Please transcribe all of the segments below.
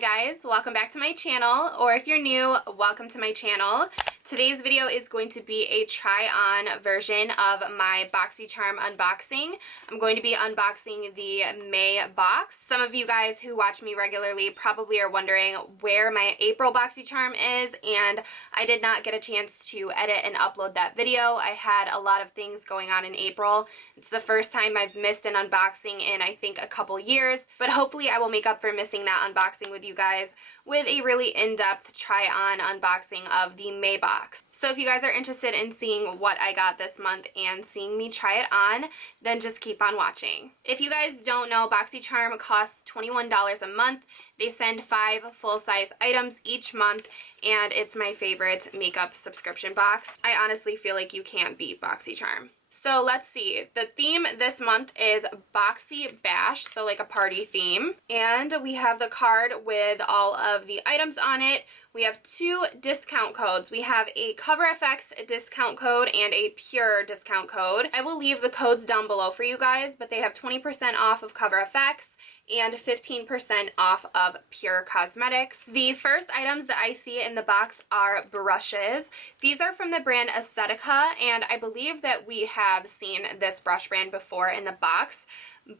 guys, welcome back to my channel, or if you're new, welcome to my channel. Today's video is going to be a try-on version of my Boxycharm unboxing. I'm going to be unboxing the May box. Some of you guys who watch me regularly probably are wondering where my April Boxycharm is, and I did not get a chance to edit and upload that video. I had a lot of things going on in April. It's the first time I've missed an unboxing in I think a couple years, but hopefully I will make up for missing that unboxing with you guys with a really in-depth try-on unboxing of the May box. So if you guys are interested in seeing what I got this month and seeing me try it on, then just keep on watching. If you guys don't know, Boxycharm costs $21 a month. They send 5 full-size items each month, and it's my favorite makeup subscription box. I honestly feel like you can't beat Boxycharm. So let's see, the theme this month is Boxy Bash, so like a party theme. And we have the card with all of the items on it. We have 2 discount codes. We have a CoverFX discount code and a PÜR discount code. I will leave the codes down below for you guys, but they have 20% off of CoverFX and 15% off of PÜR Cosmetics. The first items that I see in the box are brushes. These are from the brand Aesthetica, and I believe that we have seen this brush brand before in the box.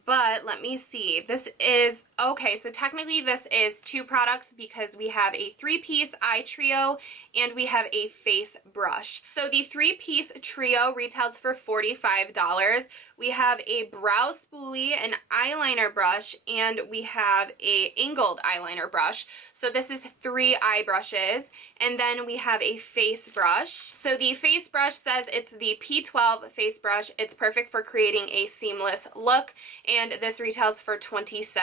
But let me see, this is, okay, so technically this is 2 products because we have a 3-piece eye trio and we have a face brush. So the 3-piece trio retails for $45. We have a brow spoolie, an eyeliner brush, and we have a angled eyeliner brush. So this is 3 eye brushes, and then we have a face brush. So the face brush says it's the P12 face brush. It's perfect for creating a seamless look, and this retails for $27.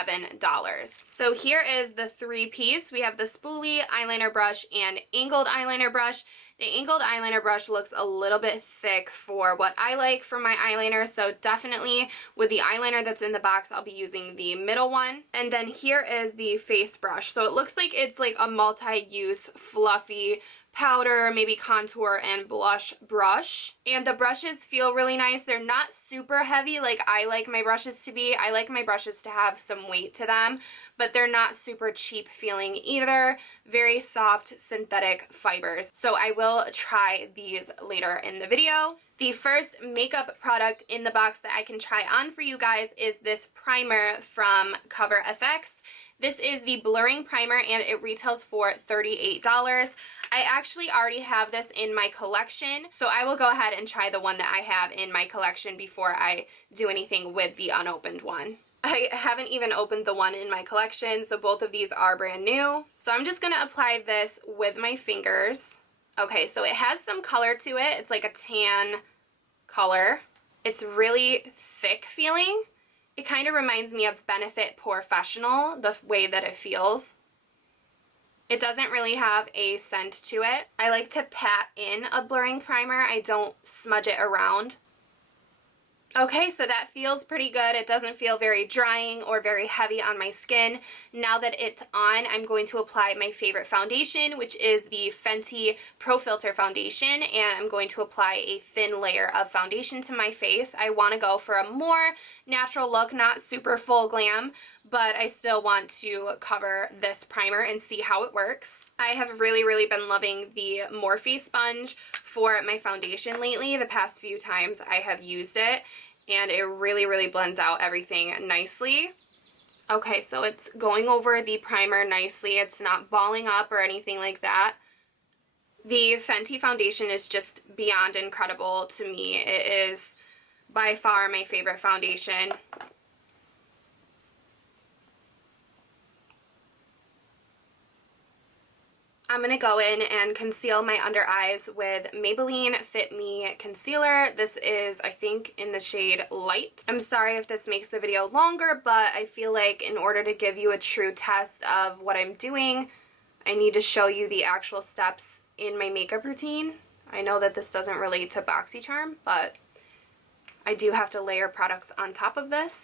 So here is the 3-piece. We have the spoolie, eyeliner brush, and angled eyeliner brush. The angled eyeliner brush looks a little bit thick for what I like for my eyeliner, so definitely with the eyeliner that's in the box, I'll be using the middle one. And then here is the face brush. So it looks like it's like a multi-use fluffy powder, maybe contour and blush brush. And the brushes feel really nice. They're not super heavy like I like my brushes to be. I like my brushes to have some weight to them, but they're not super cheap feeling either. Very soft synthetic fibers. So I will try these later in the video. The first makeup product in the box that I can try on for you guys is this primer from CoverFX. This is the blurring primer and it retails for $38. I actually already have this in my collection, so I will go ahead and try the one that I have in my collection before I do anything with the unopened one. I haven't even opened the one in my collection, so both of these are brand new. So I'm just going to apply this with my fingers. Okay, so it has some color to it. It's like a tan color. It's really thick feeling. It kind of reminds me of Benefit Professional, the way that it feels. It doesn't really have a scent to it. I like to pat in a blurring primer. I don't smudge it around. Okay, so that feels pretty good. It doesn't feel very drying or very heavy on my skin. Now that it's on, I'm going to apply my favorite foundation, which is the Fenty Pro Filter foundation, and I'm going to apply a thin layer of foundation to my face. I want to go for a more natural look, not super full glam, but I still want to cover this primer and see how it works. I have really been loving the Morphe sponge for my foundation lately. The past few times I have used it, and it really blends out everything nicely. Okay, so it's going over the primer nicely. It's not balling up or anything like that. The Fenty foundation is just beyond incredible to me. It is by far my favorite foundation. I'm going to go in and conceal my under eyes with Maybelline Fit Me Concealer. This is, I think, in the shade Light. I'm sorry if this makes the video longer, but I feel like in order to give you a true test of what I'm doing, I need to show you the actual steps in my makeup routine. I know that this doesn't relate to Boxycharm, but I do have to layer products on top of this.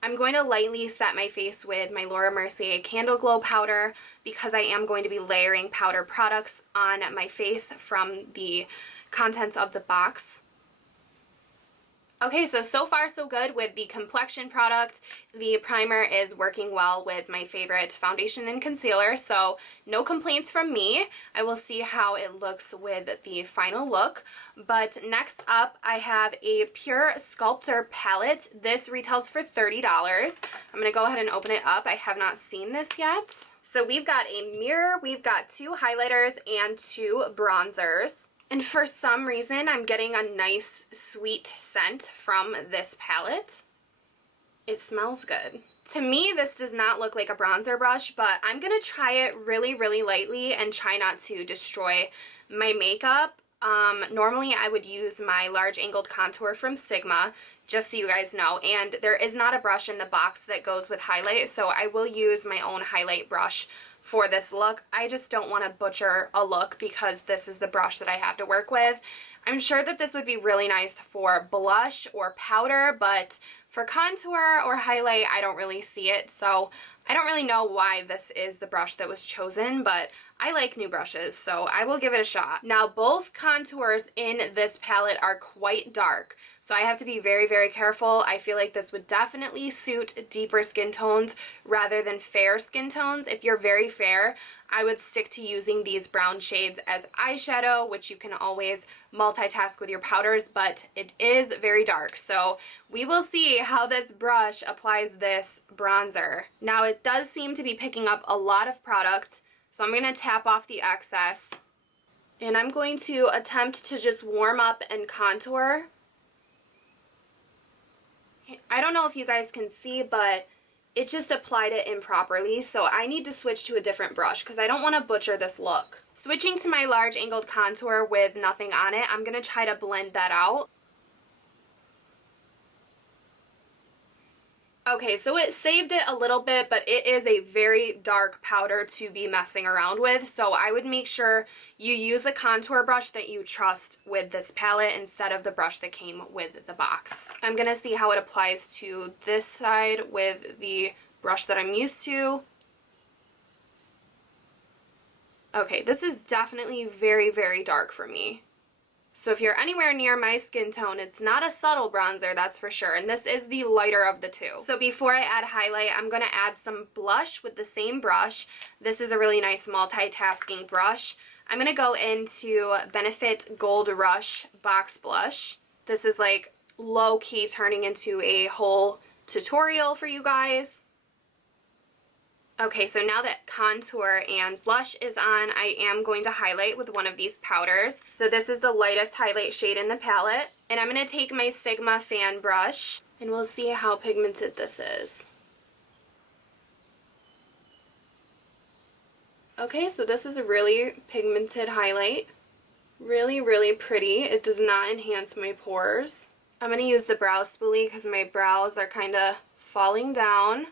I'm going to lightly set my face with my Laura Mercier Candle Glow Powder because I am going to be layering powder products on my face from the contents of the box. Okay, so far so good with the complexion product. The primer is working well with my favorite foundation and concealer, so no complaints from me. I will see how it looks with the final look. But next up, I have a PÜR Sculptor Palette. This retails for $30. I'm going to go ahead and open it up. I have not seen this yet. So we've got a mirror, we've got 2 highlighters, and 2 bronzers. And for some reason, I'm getting a nice sweet scent from this palette. It smells good. To me, this does not look like a bronzer brush, but I'm going to try it really, really lightly and try not to destroy my makeup. Normally, I would use my large angled contour from Sigma, just so you guys know, and there is not a brush in the box that goes with highlight, so I will use my own highlight brush for this look. I just don't want to butcher a look because this is the brush that I have to work with. I'm sure that this would be really nice for blush or powder, but for contour or highlight, I don't really see it, so I don't really know why this is the brush that was chosen, but I like new brushes, so I will give it a shot. Now, both contours in this palette are quite dark, so I have to be very, very careful. I feel like this would definitely suit deeper skin tones rather than fair skin tones. If you're very fair, I would stick to using these brown shades as eyeshadow, which you can always multitask with your powders, but it is very dark. So we will see how this brush applies this bronzer. Now, it does seem to be picking up a lot of product, so I'm going to tap off the excess, and I'm going to attempt to just warm up and contour. I don't know if you guys can see, but it just applied it improperly, so I need to switch to a different brush because I don't want to butcher this look. Switching to my large angled contour with nothing on it, I'm going to try to blend that out. Okay, so it saved it a little bit, but it is a very dark powder to be messing around with, so I would make sure you use a contour brush that you trust with this palette instead of the brush that came with the box. I'm going to see how it applies to this side with the brush that I'm used to. Okay, this is definitely very, very dark for me. So if you're anywhere near my skin tone, it's not a subtle bronzer, that's for sure. And this is the lighter of the two. So before I add highlight, I'm going to add some blush with the same brush. This is a really nice multitasking brush. I'm going to go into Benefit Gold Rush Box Blush. This is like low-key turning into a whole tutorial for you guys. Okay, so now that contour and blush is on, I am going to highlight with one of these powders. So this is the lightest highlight shade in the palette. And I'm going to take my Sigma fan brush, and we'll see how pigmented this is. Okay, so this is a really pigmented highlight. Really, really pretty. It does not enhance my pores. I'm going to use the brow spoolie because my brows are kind of falling down.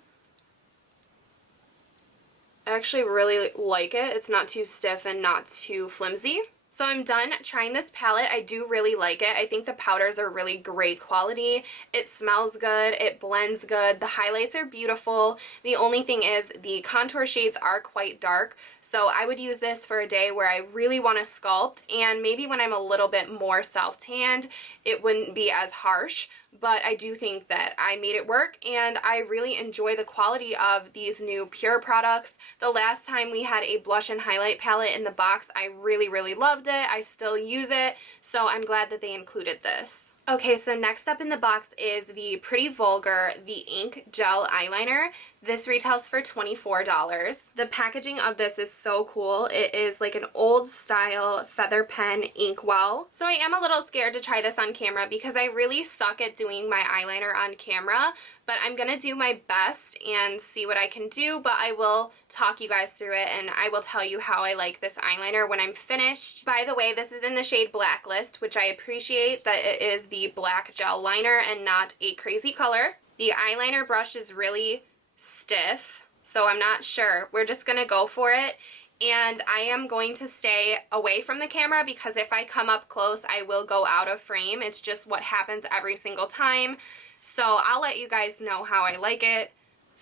I actually really like it. It's not too stiff and not too flimsy. So I'm done trying this palette. I do really like it. I think the powders are really great quality. It smells good. It blends good. The highlights are beautiful. The only thing is the contour shades are quite dark. So I would use this for a day where I really want to sculpt, and maybe when I'm a little bit more self-tanned, it wouldn't be as harsh. But I do think that I made it work, and I really enjoy the quality of these new PÜR products. The last time we had a blush and highlight palette in the box, I really, really loved it. I still use it, so I'm glad that they included this. Okay, so next up in the box is the Pretty Vulgar The Ink Gel Eyeliner. This retails for $24. The packaging of this is so cool. It is like an old style feather pen inkwell. So I am a little scared to try this on camera because I really suck at doing my eyeliner on camera, but I'm going to do my best and see what I can do, but I will talk you guys through it and I will tell you how I like this eyeliner when I'm finished. By the way, this is in the shade Blacklist, which I appreciate that it is the black gel liner and not a crazy color. The eyeliner brush is really stiff, so I'm not sure. We're just gonna go for it, and I am going to stay away from the camera because if I come up close I will go out of frame. It's just what happens every single time, so I'll let you guys know how I like it.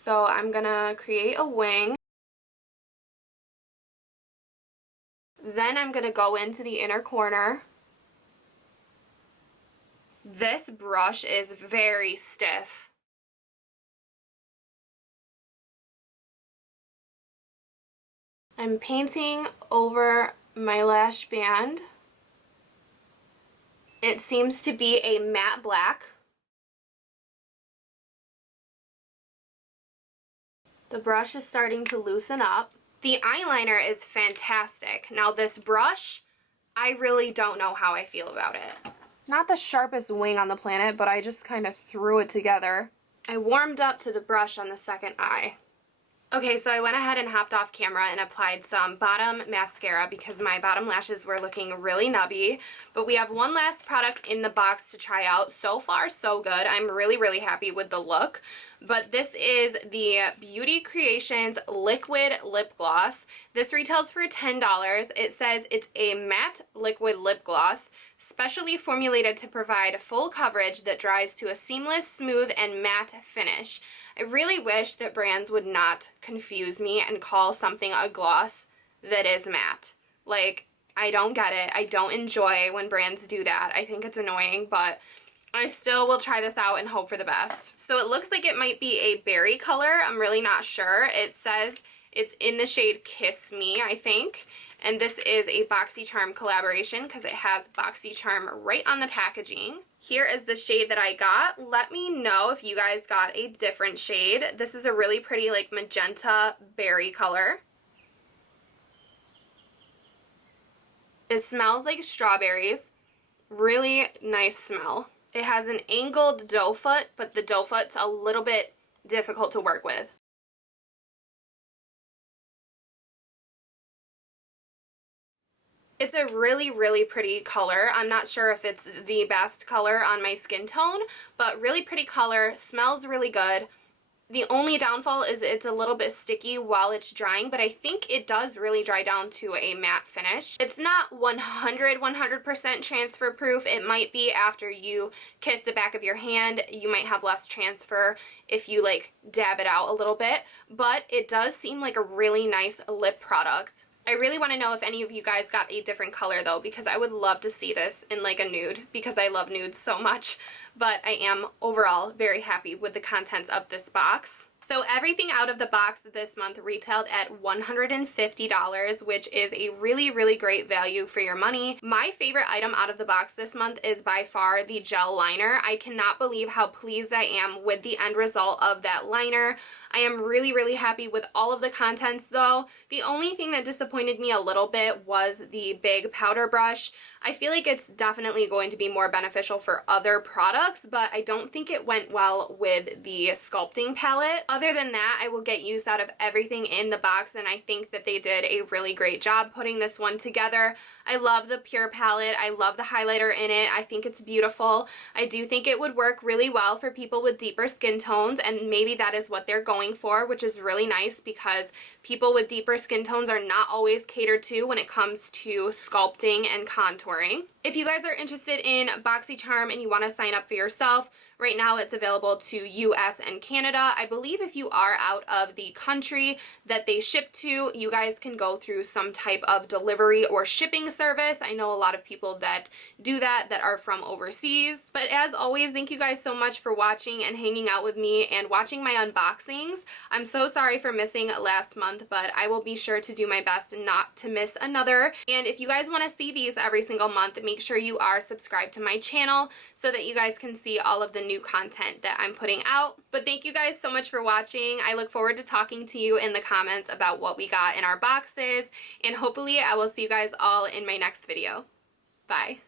So I'm gonna create a wing, then I'm gonna go into the inner corner This brush is very stiff. I'm painting over my lash band. It seems to be a matte black. The brush is starting to loosen up. The eyeliner is fantastic. Now this brush, I really don't know how I feel about it. Not the sharpest wing on the planet, but I just kind of threw it together. I warmed up to the brush on the second eye. Okay, so I went ahead and hopped off camera and applied some bottom mascara because my bottom lashes were looking really nubby. But we have one last product in the box to try out. So far, so good. I'm really, really happy with the look. But this is the Beauty Creations Liquid Lip Gloss. This retails for $10. It says it's a matte liquid lip gloss, specially formulated to provide full coverage that dries to a seamless, smooth, and matte finish. I really wish that brands would not confuse me and call something a gloss that is matte. Like, I don't get it. I don't enjoy when brands do that. I think it's annoying, but I still will try this out and hope for the best. So it looks like it might be a berry color. I'm really not sure. It says it's in the shade Kiss Me, I think. And this is a Boxycharm collaboration because it has Boxycharm right on the packaging. Here is the shade that I got. Let me know if you guys got a different shade. This is a really pretty like magenta berry color. It smells like strawberries. Really nice smell. It has an angled doe foot, but the doe foot's a little bit difficult to work with. It's a really, really pretty color. I'm not sure if it's the best color on my skin tone, but really pretty color, smells really good. The only downfall is it's a little bit sticky while it's drying, but I think it does really dry down to a matte finish. It's not 100% transfer proof. It might be after you kiss the back of your hand, you might have less transfer if you like dab it out a little bit, but it does seem like a really nice lip product. I really want to know if any of you guys got a different color though, because I would love to see this in like a nude because I love nudes so much. But I am overall very happy with the contents of this box. So everything out of the box this month retailed at $150, which is a really, really great value for your money. My favorite item out of the box this month is by far the gel liner. I cannot believe how pleased I am with the end result of that liner. I am really, really happy with all of the contents though. The only thing that disappointed me a little bit was the big powder brush. I feel like it's definitely going to be more beneficial for other products, but I don't think it went well with the sculpting palette. Other than that, I will get use out of everything in the box, and I think that they did a really great job putting this one together. I love the PÜR palette. I love the highlighter in it. I think it's beautiful. I do think it would work really well for people with deeper skin tones, and maybe that is what they're going for, which is really nice because people with deeper skin tones are not always catered to when it comes to sculpting and contouring. If you guys are interested in Boxycharm and you want to sign up for yourself, right now it's available to US and Canada. I believe if you are out of the country that they ship to, you guys can go through some type of delivery or shipping service. I know a lot of people that do that are from overseas. But as always, thank you guys so much for watching and hanging out with me and watching my unboxings. I'm so sorry for missing last month, but I will be sure to do my best not to miss another. And if you guys want to see these every single month, make sure you are subscribed to my channel so that you guys can see all of the new content that I'm putting out. But thank you guys so much for watching. I look forward to talking to you in the comments about what we got in our boxes, and hopefully I will see you guys all in my next video. Bye.